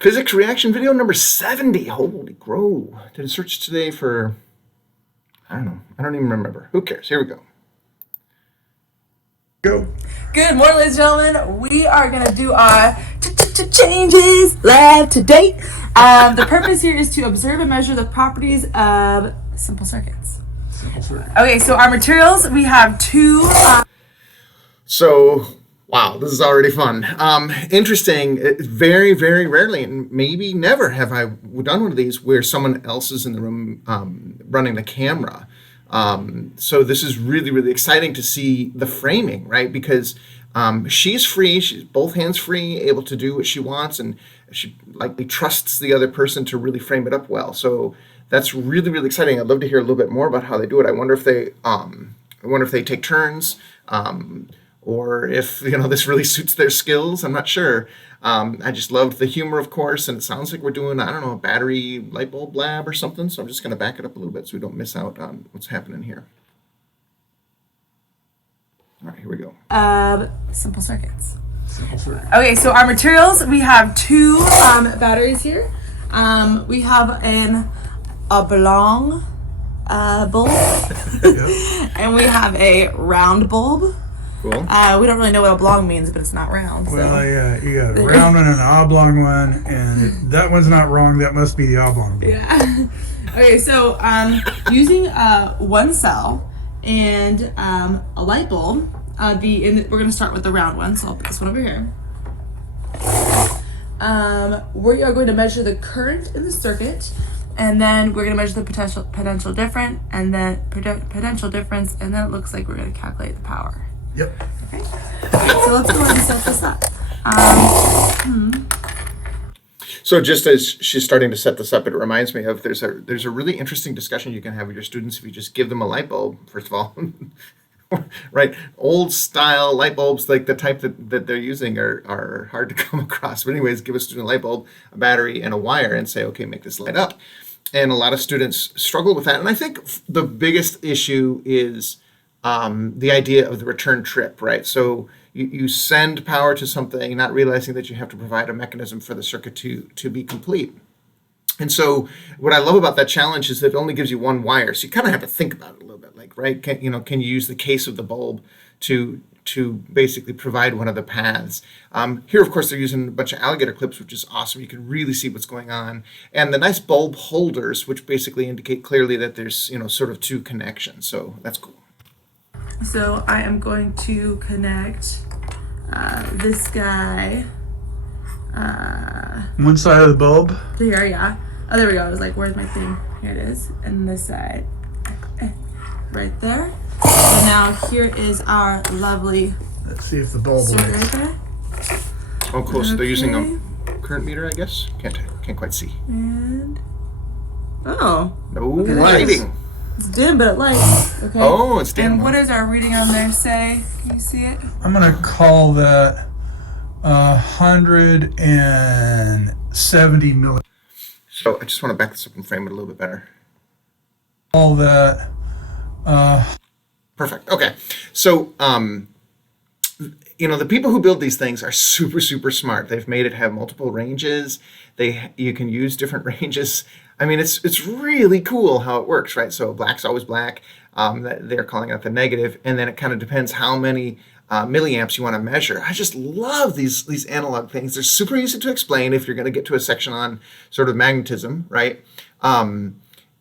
Physics reaction video number 70. Holy crow. Did a search today for, I don't know. I don't even remember. Who cares? Here we go. Go. Good morning, ladies and gentlemen. We are going to do our changes lab today. The purpose here is to observe and measure the properties of simple circuits. Okay, so our materials, we have two. So, wow, this is already fun. Interesting. Very, very rarely, and maybe never have I done one of these where someone else is in the room running the camera. So this is really, really exciting to see the framing, right? Because she's free, she's both hands free, able to do what she wants, and she likely trusts the other person to really frame it up well. So that's really, really exciting. I'd love to hear a little bit more about how they do it. I wonder if they take turns, or if this really suits their skills. I'm not sure. I just loved the humor, of course, and it sounds like we're doing, I don't know, a battery light bulb lab or something. So I'm just going to back it up a little bit so we don't miss out on what's happening here. All right, here we go. Simple circuits. Okay, so our materials, we have two batteries here. We have an oblong bulb, and we have a round bulb. Cool. We don't really know what oblong means, but it's not round. So. Well, yeah, you got a round one and an oblong one, and that one's not wrong. That must be the oblong one. Yeah. Okay, so using one cell and a light bulb, we're going to start with the round one, so I'll put this one over here. We are going to measure the current in the circuit, and then we're going to measure the potential difference, and then it looks like we're going to calculate the power. Yep. Okay. So let's go ahead and set this up. So just as she's starting to set this up, it reminds me of there's a really interesting discussion you can have with your students if you just give them a light bulb, first of all. Right? Old style light bulbs, like the type that they're using, are hard to come across. But anyways, give a student a light bulb, a battery, and a wire and say, okay, make this light up. And a lot of students struggle with that. And I think the biggest issue is the idea of the return trip, right? So you send power to something, not realizing that you have to provide a mechanism for the circuit to be complete. And so what I love about that challenge is that it only gives you one wire. So you kind of have to think about it a little bit, like, right? Can you use the case of the bulb to basically provide one of the paths? Here, of course, they're using a bunch of alligator clips, which is awesome. You can really see what's going on. And the nice bulb holders, which basically indicate clearly that there's, sort of two connections. So that's cool. So I am going to connect this guy One side of the bulb. to here, yeah. Oh, there we go. I was like, where's my thing? Here it is. And this side, right there. So now here is our lovely Let's see if the bulb circuit works. right there. Oh, cool. So they're using Okay. a current meter, I guess. Can't quite see. And oh, No there it lighting. it's dim, but it lights. Okay. Oh, it's dim. And what does our reading on there say? Can you see it? I'm gonna call that 170 milliamps. So I just want to back this up and frame it a little bit better. Call that. Perfect. Okay. So, the people who build these things are super, super smart. They've made it have multiple ranges. You can use different ranges. I mean, it's really cool how it works, right? So black's always black. They're calling it the negative, and then it kind of depends how many milliamps you want to measure. I just love these analog things. They're super easy to explain if you're going to get to a section on sort of magnetism, right?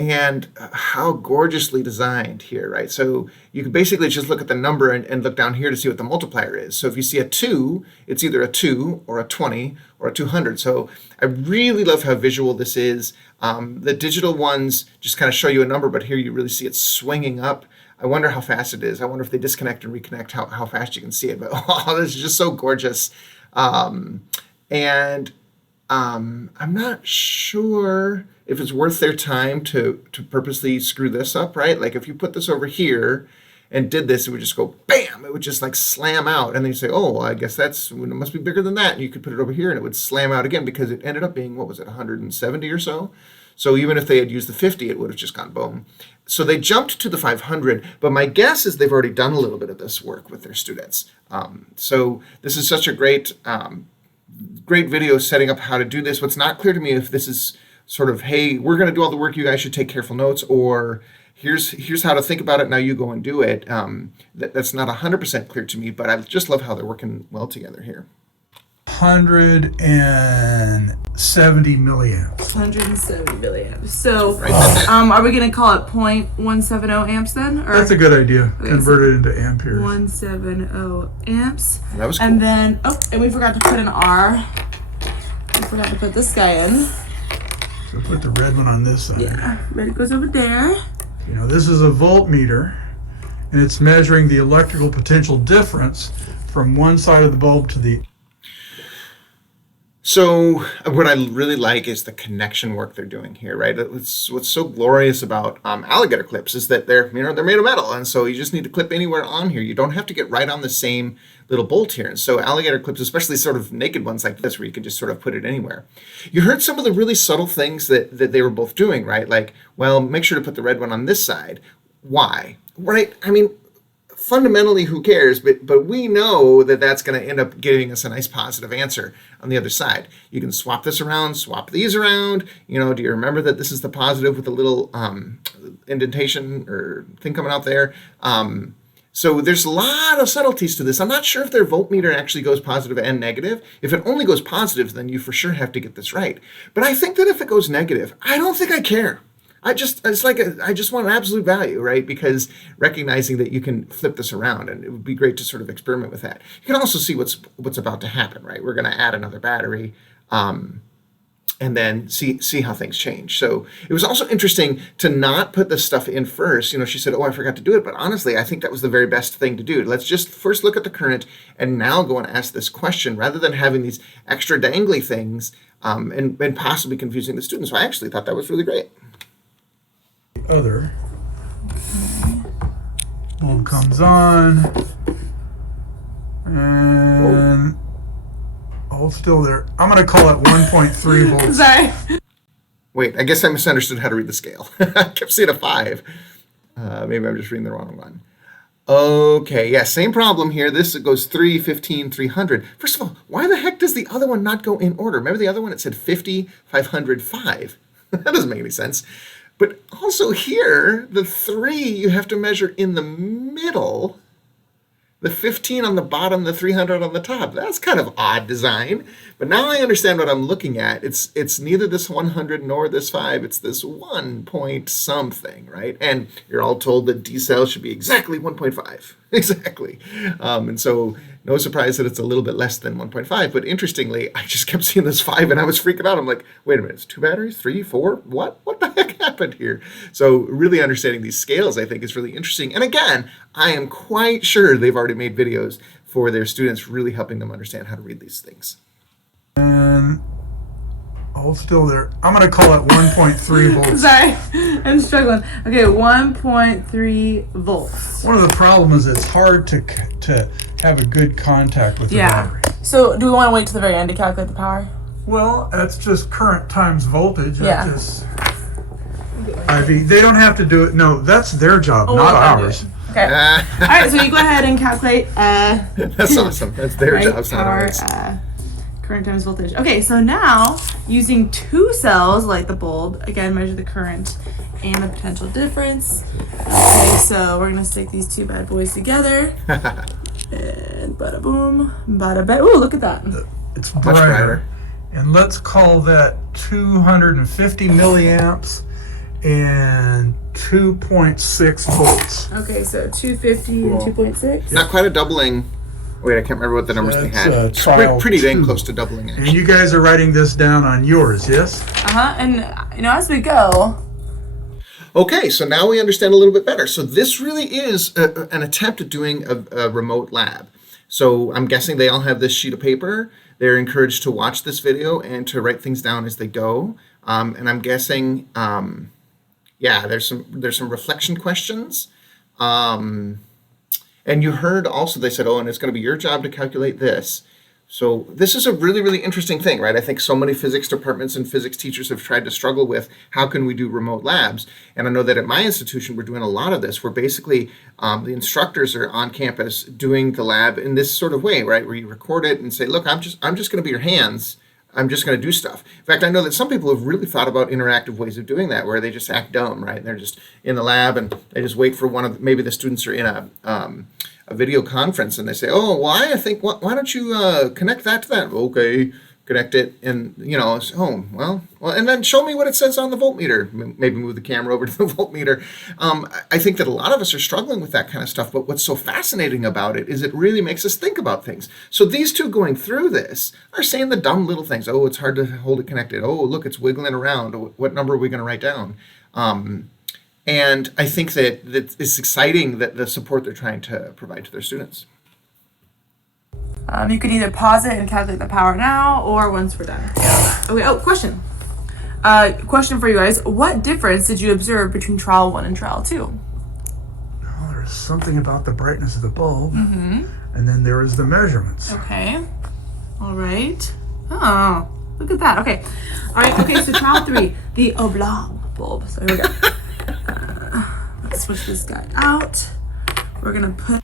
And how gorgeously designed here, right? So you can basically just look at the number and look down here to see what the multiplier is. So if you see a 2, it's either a 2 or a 20 or a 200. So I really love how visual this is. The digital ones just kind of show you a number, but here you really see it swinging up. I wonder how fast it is. I wonder if they disconnect and reconnect, how fast you can see it. But oh, this is just so gorgeous. I'm not sure if it's worth their time to purposely screw this up, right? Like if you put this over here and did this, it would just go bam, it would just like slam out. And then you say, oh, well, I guess it must be bigger than that. And you could put it over here and it would slam out again because it ended up being, 170 or so? So even if they had used the 50, it would have just gone boom. So they jumped to the 500, but my guess is they've already done a little bit of this work with their students. So this is such a great great videos setting up how to do this. What's not clear to me if this is sort of, hey, we're going to do all the work, you guys should take careful notes, or here's how to think about it, now you go and do it. That's not 100% clear to me, but I just love how they're working well together here. 170 milliamps. 170 milliamps. So, Write that down. are we going to call it 0.170 amps then? Or That's a good idea. Okay, Convert it into amperes. 170 amps. That was cool. And then, and we forgot to put an R. We forgot to put this guy in. So put the red one on this side. Yeah, red goes over there. You know, this is a voltmeter, and it's measuring the electrical potential difference from one side of the bulb to the. So what I really like is the connection work they're doing here, right? What's so glorious about alligator clips is that they're made of metal, and so you just need to clip anywhere on here. You don't have to get right on the same little bolt here. And so alligator clips, especially sort of naked ones like this, where you can just sort of put it anywhere. You heard some of the really subtle things that they were both doing, right? Like, well, make sure to put the red one on this side. Why? Right? I mean, fundamentally, who cares? But we know that that's going to end up giving us a nice positive answer on the other side. You can swap this around, swap these around. You know, do you remember that this is the positive with a little indentation or thing coming out there? So there's a lot of subtleties to this. I'm not sure if their voltmeter actually goes positive and negative. If it only goes positive, then you for sure have to get this right. But I think that if it goes negative, I don't think I care. I just want an absolute value, right? Because recognizing that you can flip this around, and it would be great to sort of experiment with that. You can also see what's about to happen, right? We're going to add another battery, and then see how things change. So it was also interesting to not put this stuff in first. You know, she said, "Oh, I forgot to do it," but honestly, I think that was the very best thing to do. Let's just first look at the current, and now go and ask this question, rather than having these extra dangly things and possibly confusing the students. So I actually thought that was really great. Other bulb comes on, and hold still there. I'm going to call it 1.3 volts. Sorry. Wait, I guess I misunderstood how to read the scale. I kept seeing a 5. Maybe I'm just reading the wrong one. Okay, yeah, same problem here. This goes 3, 15, 300. First of all, why the heck does the other one not go in order? Remember the other one? It said 50, 500, 5. That doesn't make any sense. But also here, the 3 you have to measure in the middle, the 15 on the bottom, the 300 on the top. That's kind of odd design. But now I understand what I'm looking at. It's neither this 100 nor this 5. It's this 1 point something, right? And you're all told that D cell should be exactly 1.5. Exactly. And so no surprise that it's a little bit less than 1.5. But interestingly, I just kept seeing this 5 and I was freaking out. I'm like, wait a minute, it's 2 batteries, 3, 4? What the heck happened here? So really understanding these scales, I think, is really interesting. And again, I am quite sure they've already made videos for their students, really helping them understand how to read these things. And hold still there. I'm going to call it 1.3 volts. Sorry, I'm struggling. Okay, 1.3 volts. One of the problems is it's hard to have a good contact with the battery. So do we want to wait to the very end to calculate the power? Well, that's just current times voltage. Yeah. That's just IV. They don't have to do it. No, that's their job, not we're gonna do ours. it. Okay. All right, so you go ahead and calculate. That's awesome. That's their right, job, not power, ours. Current times voltage. Okay, so now using 2 cells, like the bulb, again measure the current and the potential difference. Okay, so we're gonna stick these 2 bad boys together. And bada boom, bada bang. Ooh, look at that. It's Much brighter. brighter. And let's call that 250 milliamps and 2.6 volts. Okay, so 250 and 2.6. Not quite a doubling. Wait, I can't remember what the numbers they That's, had. uh, trial Pretty dang 2. close to doubling, And actually. you guys are writing this down on yours, yes? And as we go. Okay, so now we understand a little bit better. So this really is an attempt at doing a remote lab. So I'm guessing they all have this sheet of paper. They're encouraged to watch this video and to write things down as they go. And I'm guessing, there's some reflection questions. And you heard also they said, oh, and it's going to be your job to calculate this. So this is a really, really interesting thing, right? I think so many physics departments and physics teachers have tried to struggle with how can we do remote labs. And I know that at my institution, we're doing a lot of this, where basically the instructors are on campus doing the lab in this sort of way, right? Where you record it and say, look, I'm just going to be your hands. I'm just going to do stuff. In fact, I know that some people have really thought about interactive ways of doing that, where they just act dumb, right? They're just in the lab and they just wait for maybe the students are in a video conference and they say, oh, well, I think, why don't you connect that to that? Okay, connect it. And, oh, well, and then show me what it says on the voltmeter. Maybe move the camera over to the voltmeter. I think that a lot of us are struggling with that kind of stuff. But what's so fascinating about it is it really makes us think about things. So these two going through this are saying the dumb little things. Oh, it's hard to hold it connected. Oh, look, it's wiggling around. What number are we going to write down? And I think that it's exciting that the support they're trying to provide to their students. You can either pause it and calculate the power now, or once we're done. Okay. Oh, question. Question for you guys. What difference did you observe between trial 1 and trial 2? Well, there's something about the brightness of the bulb, and then there is the measurements. Okay. All right. Oh, look at that. Okay. All right. Okay. So trial 3, the oblong bulb. So here we go. Let's switch this guy out. We're gonna put.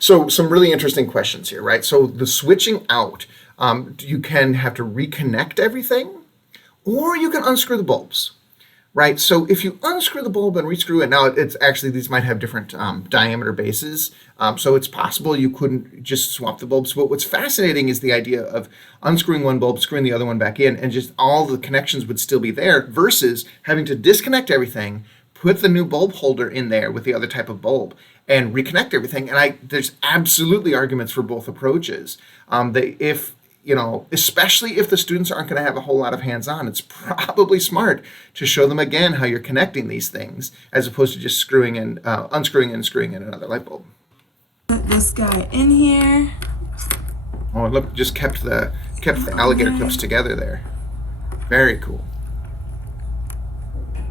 So some really interesting questions here, right? So the switching out, you can have to reconnect everything, or you can unscrew the bulbs, right? So if you unscrew the bulb and rescrew it, now it's actually, these might have different diameter bases, so it's possible you couldn't just swap the bulbs. But what's fascinating is the idea of unscrewing one bulb, screwing the other one back in, and just all the connections would still be there, versus having to disconnect everything, put the new bulb holder in there with the other type of bulb, and reconnect everything. And there's absolutely arguments for both approaches. Especially if the students aren't going to have a whole lot of hands-on, it's probably smart to show them again how you're connecting these things, as opposed to just unscrewing and screwing in another light bulb. Put this guy in here. Oh, look, just kept the alligator clips together there. Very cool.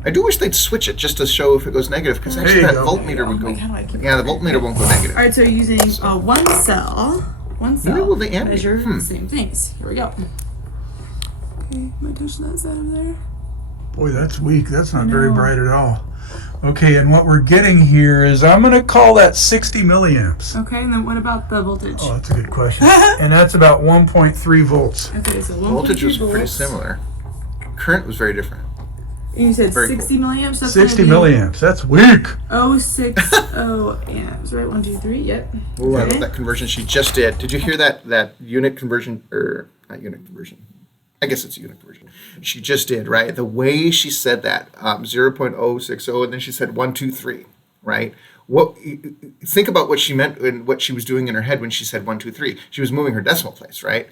I do wish they'd switch it just to show if it goes negative, because actually that voltmeter would go. Yeah, the voltmeter won't go negative. All right, so you're using one cell. Maybe will they measure the same things. Here we go. Okay, am I touching that side over there? Boy, that's weak. That's not very bright at all. Okay, and what we're getting here is, I'm going to call that 60 milliamps. Okay, and then what about the voltage? Oh, that's a good question. And that's about 1.3 volts. Okay, so voltage was pretty similar. Current was very different. And you said Very 60 milliamps? That's 60 milliamps. That's weak. 060 amps, right? 1, 2, 3. Yep. Oh, I love that conversion she just did. Did you hear that unit conversion, or not unit conversion? I guess it's a unit conversion. She just did, right? The way she said that, 0.060, and then she said 1, 2, 3, right? Think about what she meant and what she was doing in her head when she said 1, 2, 3. She was moving her decimal place, right?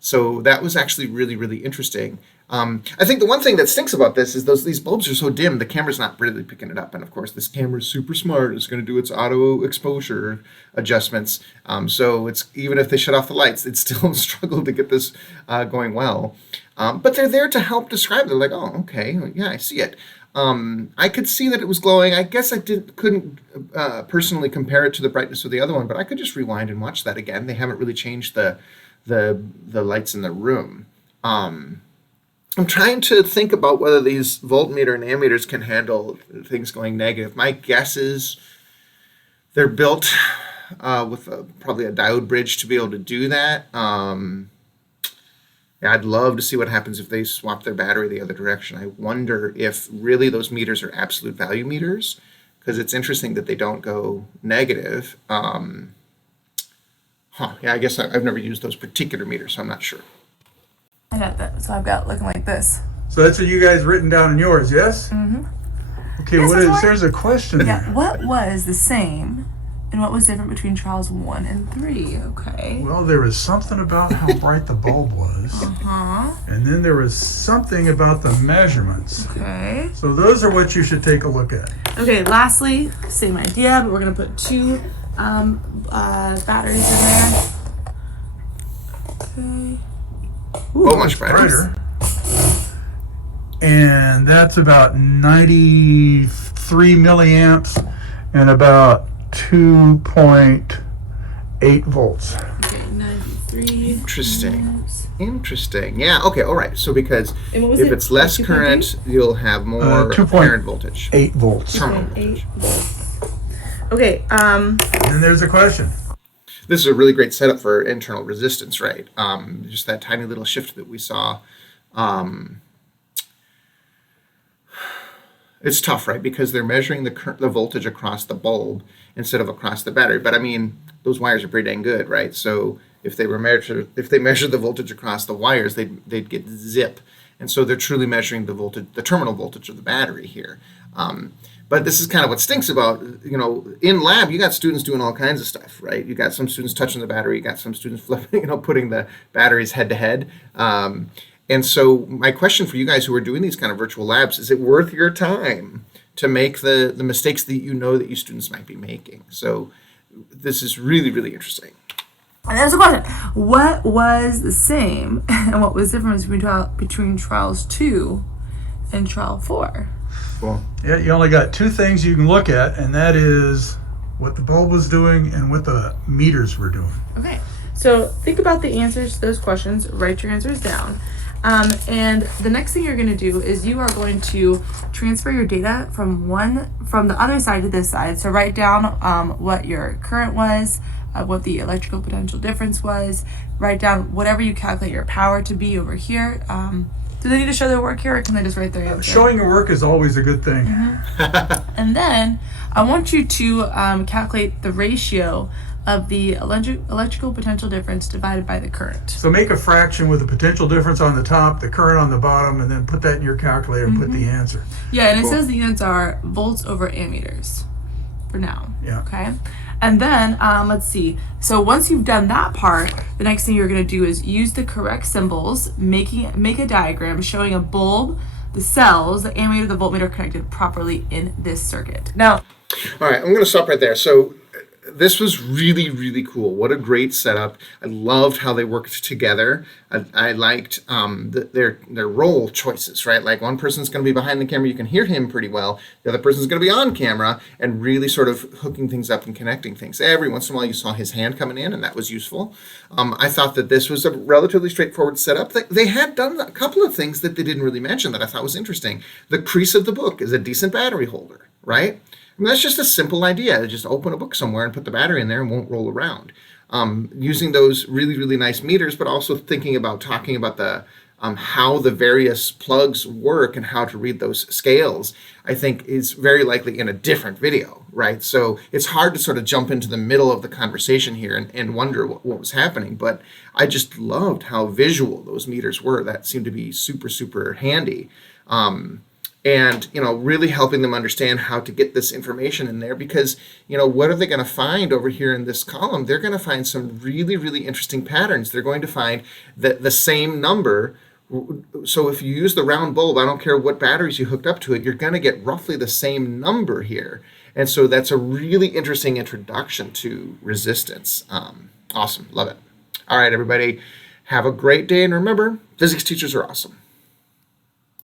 So that was actually really, really interesting. I think the one thing that stinks about this is these bulbs are so dim, the camera's not really picking it up. And of course, this camera is super smart. It's going to do its auto exposure adjustments. So it's, even if they shut off the lights, it's still a struggle to get this going well. But they're there to help describe. They're like, oh, okay, yeah, I see it. I could see that it was glowing. I guess I couldn't personally compare it to the brightness of the other one, but I could just rewind and watch that again. They haven't really changed the lights in the room. I'm trying to think about whether these voltmeter and ammeters can handle things going negative. My guess is they're built with probably a diode bridge to be able to do that. Yeah, I'd love to see what happens if they swap their battery the other direction. I wonder if really those meters are absolute value meters, because it's interesting that they don't go negative. Yeah, I guess I've never used those particular meters, so I'm not sure. I got that. So I've got looking like this. So that's what you guys written down in yours, yes? Mm-hmm. Okay, Yes, there's a question Yeah, there. what was the same and what was different between trials 1 and 3? Okay. Well, there was something about how bright the bulb was. Uh-huh. And then there was something about the measurements. Okay. So those are what you should take a look at. Okay, lastly, same idea, but we're going to put 2 batteries in there. Okay. Ooh, much brighter. And that's about 93 milliamps and about 2.8 volts. Okay, 93. Interesting. Yeah. Okay. All right. So because And what was if it? it's less 2.3? current, you'll have more 2.8 apparent voltage. volts. Terminal 2.8 voltage. volts. Okay. And there's a question. This is a really great setup for internal resistance, right? Just that tiny little shift that we saw. It's tough, right? Because they're measuring the voltage across the bulb instead of across the battery. But I mean, those wires are pretty dang good, right? So if they measured the voltage across the wires, they'd get zip. And so they're truly measuring the terminal voltage of the battery here. But this is kind of what stinks about, in lab, you got students doing all kinds of stuff, right? You got some students touching the battery, you got some students flipping, putting the batteries head to head. And so my question for you guys who are doing these kind of virtual labs, is it worth your time to make the mistakes that that you students might be making? So this is really, really interesting. And there's a question. What was the same and what was the difference between trials 2 and trial 4? Cool. Yeah, you only got two things you can look at, and that is what the bulb was doing and what the meters were doing. Okay. So think about the answers to those questions. Write your answers down. And the next thing you're going to do is you are going to transfer your data from the other side to this side. So write down what your current was, what the electrical potential difference was. Write down whatever you calculate your power to be over here. Do they need to show their work here, or can they just write their answer? Showing your work is always a good thing. And then I want you to calculate the ratio of the electrical potential difference divided by the current. So make a fraction with the potential difference on the top, the current on the bottom, and then put that in your calculator and put the answer. Yeah, and Cool. it says the units are volts over ammeters for now. Yeah. Okay. And then let's see. So once you've done that part, the next thing you're going to do is use the correct symbols, make a diagram showing a bulb, the cells, the ammeter, the voltmeter connected properly in this circuit. Now, All right, I'm going to stop right there. So this was really, really cool. What a great setup. I loved how they worked together. I liked their role choices, right? Like one person's going to be behind the camera. You can hear him pretty well. The other person's going to be on camera and really sort of hooking things up and connecting things. Every once in a while you saw his hand coming in, and that was useful. I thought that this was a relatively straightforward setup. They had done a couple of things that they didn't really mention that I thought was interesting. The crease of the book is a decent battery holder, right? I mean, that's just a simple idea. Just open a book somewhere and put the battery in there and won't roll around. Using those really, really nice meters, but also talking about the how the various plugs work and how to read those scales, I think is very likely in a different video, right? So it's hard to sort of jump into the middle of the conversation here and wonder what was happening. But I just loved how visual those meters were. That seemed to be super, super handy. And, really helping them understand how to get this information in there because, what are they going to find over here in this column? They're going to find some really, really interesting patterns. They're going to find that the same number. So if you use the round bulb, I don't care what batteries you hooked up to it, you're going to get roughly the same number here. And so that's a really interesting introduction to resistance. Awesome. Love it. All right, everybody. Have a great day. And remember, physics teachers are awesome.